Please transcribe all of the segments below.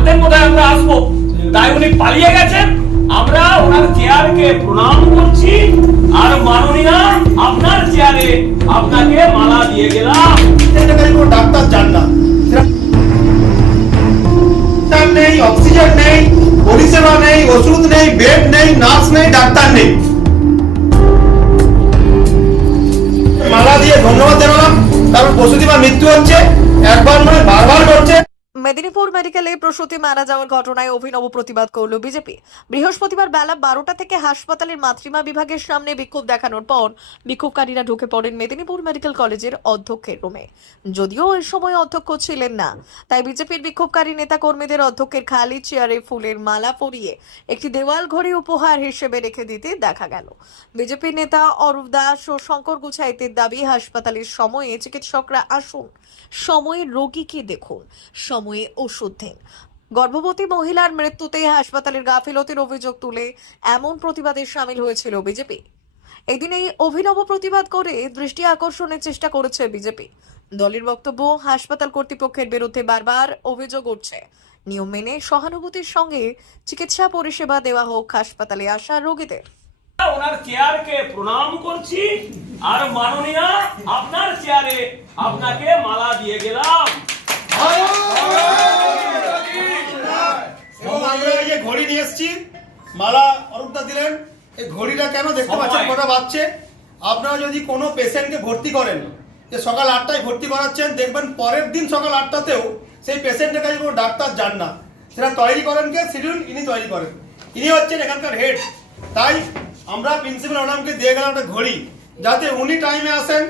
জানতেন কোথায় আমরা আসব। তাই উনি পালিয়ে গেছেন। আমরা ওনার চেয়ারকে প্রণাম করছি। আর মাননীয়া আপনার চেয়ারে আপনাকে মালা দিয়ে গেলাম। ডাক্তার যান না নেই, অক্সিজেন নেই, পরিষেবা নেই, ওষুধ নেই, বেড নেই, নার্স নেই, ডাক্তার নেই। মালা দিয়ে ধন্যবাদ জানালাম। কারণ প্রসূতি মা মৃত্যু হচ্ছে। একবার নয়, বারবার মেদিনীপুর মেডিকেলে প্রসূতি মারা যাওয়ার ঘটনায় অভিনব প্রতিবাদ করল বিজেপি। বৃহস্পতিবার বেলা বারোটা থেকে হাসপাতালের মাতৃমা বিভাগের সামনে বিক্ষোভ দেখানোর পর বিক্ষোভকারীরা ঢুকে পড়েন মেদিনীপুর মেডিকেল কলেজের অধ্যক্ষের রুমে। যদিও ওই সময় অধ্যক্ষ ছিলেন না, তাই বিজেপির বিক্ষোভকারী নেতা কর্মীদের অধ্যক্ষের খালি চেয়ারে ফুলের মালা পরিয়ে একটি দেওয়াল ঘড়ি উপহার হিসেবে রেখে দিতে দেখা গেল। বিজেপি নেতা অরূপ দাস ও শঙ্কর গুছাইতের দাবি, হাসপাতালের সময়ে চিকিৎসকরা আসুন। সময়ে রোগীকে দেখুন। সময়ে ওষুধ দিন। গর্ভবতী মহিলার মৃত্যুতে হাসপাতালের গাফিলতির অভিযোগ তুলে এমন প্রতিবাদে সামিল হয়েছিল বিজেপি। এদিন এই অভিনব প্রতিবাদ করে দৃষ্টি আকর্ষণের চেষ্টা করেছে বিজেপি। দলের বক্তব্য, হাসপাতাল কর্তৃপক্ষের বিরুদ্ধে বারবার অভিযোগ উঠছে। নিয়ম মেনে সহানুভূতির সঙ্গে চিকিৎসা পরিষেবা দেওয়া হোক, হাসপাতালে আসা রোগীদের। ওনার চেয়ারকে প্রণাম করছি আর আপনার চেয়ারে আপনাকে মালা দিয়ে গেলাম। ঘড়ি নিয়ে এসেছি মালা অরূপদা দিলেন। এই ঘড়িটা কেন দেখতে পাচ্ছেন সময়। কটা বাজছে আপনারা যদি কোনো পেশেন্টকে ভর্তি করেন যে সকাল আটটায় ভর্তি করাচ্ছেন দেখবেন পরের দিন সকাল আটটাতেও সেই পেশেন্টের কাছে কোনো ডাক্তার যান না। সেটা তৈরি করেন কে? শিডিউল ইনি তৈরি করেন। ইনি হচ্ছেন এখানকার হেড। তাই আমরা প্রিন্সিপাল ম্যাডামকে দিয়ে গেলাম একটা ঘড়ি যাতে উনি টাইমে আসেন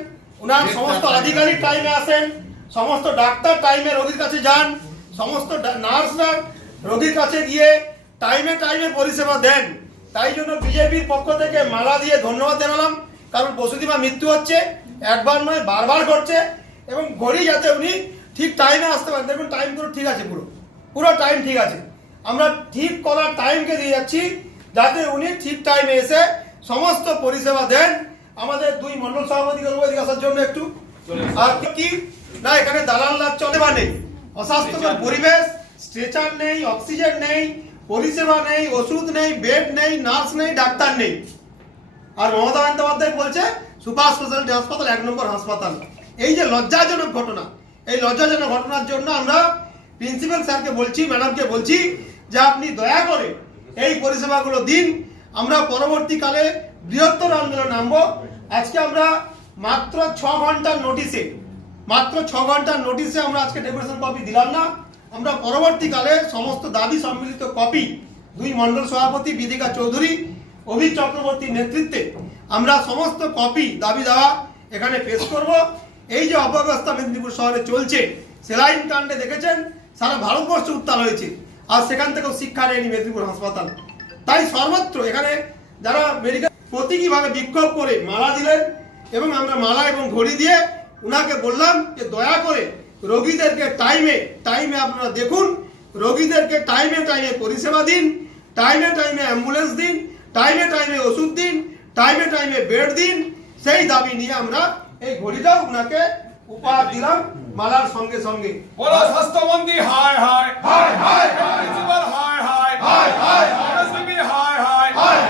উনার সমস্ত আধিকারিক টাইমে আসেন সমস্ত ডাক্তার টাইমে রোগীর কাছে যান, সমস্ত নার্সরা রোগীর কাছে গিয়ে টাইমে টাইমে পরিষেবা দেন। তাই জন্য বিজেপির পক্ষ থেকে মালা দিয়ে ধন্যবাদ জানালাম, কারণ বসুদিমা মৃত্যু হচ্ছে, একবার নয়, বারবার ঘটছে, এবং ঘড়ি যাতে উনি ঠিক টাইমে আসতে পারেন। দেখুন, টাইম পুরো ঠিক আছে পুরো। পুরো টাইম ঠিক আছে। আমরা ঠিক করার টাইমকে দিয়ে যাচ্ছি, যাতে উনি ঠিক টাইমে এসে সমস্ত পরিষেবা দেন। আমাদের দুই মন্ডল সভাপতি আসার জন্য একটু। আর কি না এখানে দালাল লাভ চলে নেই। অস্বাস্থ্যকর পরিবেশ স্ট্রেচার নেই অক্সিজেন নেই পরিষেবা নেই ওষুধ নেই বেড নেই নার্স নেই ডাক্তার নেই। আর মমতা বন্দ্যোপাধ্যায় বলছে সুপার স্পেশালিটি হাসপাতাল এক নম্বর হাসপাতাল। এই যে লজ্জাজনক ঘটনা এই লজ্জাজনক ঘটনার জন্য আমরা প্রিন্সিপাল স্যারকে বলছি ম্যাডামকে বলছি যে আপনি দয়া করে এই পরিষেবাগুলো দিন। আমরা পরবর্তীকালে বৃহত্তর আন্দোলন নামবো। আজকে আমরা মাত্র ছ ঘণ্টার নোটিশে মাত্র ছ ঘণ্টার নোটিশে আমরা আজকে ডেপুটেশন কপি দিলাম না। আমরা পরবর্তীকালে সমস্ত দাবি সম্মিলিত কপি দুই মন্ডল সভাপতি বিদিকা চৌধুরী অভিক চক্রবর্তীর নেতৃত্বে আমরা সমস্ত কপি দাবি দেওয়া এখানে পেশ করব। এই যে অপব্যবস্থা মেদিনীপুর শহরে চলছে সেলাইন কাণ্ডে দেখেছেন, সারা ভারতবর্ষ উত্তাল হয়েছে। আর সেখান থেকেও শিক্ষা নেয়নি মেদিনীপুর হাসপাতাল। তাই সর্বত্র এখানে যারা মেডিকেল প্রতীকীভাবে বিক্ষোভ করে মালা দিলেন এবং আমরা মালা এবং ঘড়ি দিয়ে উনাকে বললাম যে দয়া করে রোগীদেরকে টাইমে টাইমে আপনারা দেখুন রোগীদেরকে টাইমে টাইমে পরিষেবা দিন টাইমে টাইমে অ্যাম্বুলেন্স দিন টাইমে টাইমে ওষুধ দিন টাইমে টাইমে বেড দিন সেই দাবি নিয়ে আমরা এই ঘড়িটাও উনাকে উপহার দিলাম মালার সঙ্গে সঙ্গে। বলো স্বাস্থ্যমন্ত্রী হায় হায়। হায় হায় হায়। হায় হায়। হায় হায় হায় হায়। হায়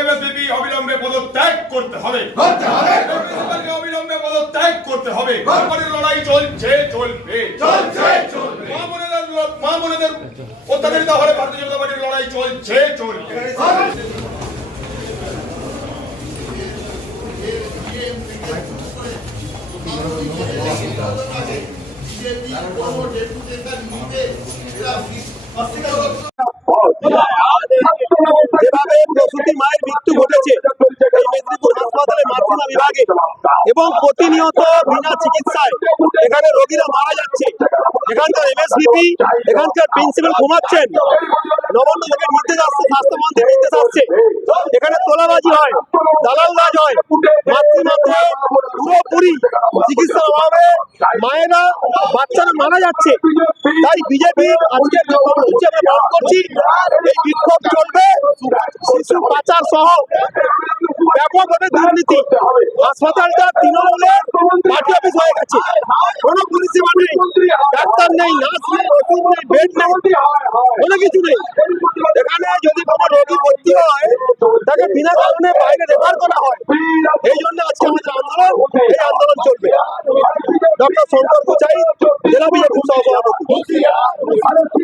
এমএসবিবি অবিলম্বে পদত্যাগ করতে হবে। করতে হবে। অবিলম্বে পদত্যাগ করতে হবে। সরকারের লড়াই চলছে চলবে। চলছে চলবে। মা বোনেদের অত্যাচারিত হলে ভারতীয় জনতা পার্টির লড়াই চলছে চলবে। যেভাবে প্রসূতি মায়ের মৃত্যু ঘটেছে। এবং প্রতিনিয়ত বিনা চিকিৎসায় এখানে রোগীরা মারা যাচ্ছে। এখানকার এমএসভিপি, এখানকার প্রিন্সিপাল ঘুমাচ্ছেন। নবান্ন থেকে নির্দেশ আসছে স্বাস্থ্যমন্ত্রীর নির্দেশ আসছে। এখানে তোলাবাজি হয় দালাল রাজ হয়। মাতৃমাত্রে পুরোপুরি চিকিৎসার অভাবে মায়েরা, বাচ্চারা মারা যাচ্ছে। তাই যে আমরা পালন করছি। এই বিক্ষোভ চলবে শিশু পাচার সহ। ব্যাপকভাবে দুর্নীতি। হাসপাতালটা তৃণমূলের পার্টি অফিস হয়ে গেছে। কোনো পরিষেবা নেই। ডাক্তার নেই নার্স নেই ওষুধ নেই বেড নেই। কোনো কিছু নেই। এখানে যদি কোনো রোগী ভর্তি হয় তাকে বিনা কারণে বাইরে রেফার করা হয়। এই জন্য আজকে আমাদের আন্দোলন এই আন্দোলন চলবে। ডক্টর শঙ্কর কুচাই জেলা বিজেপি সভাপতি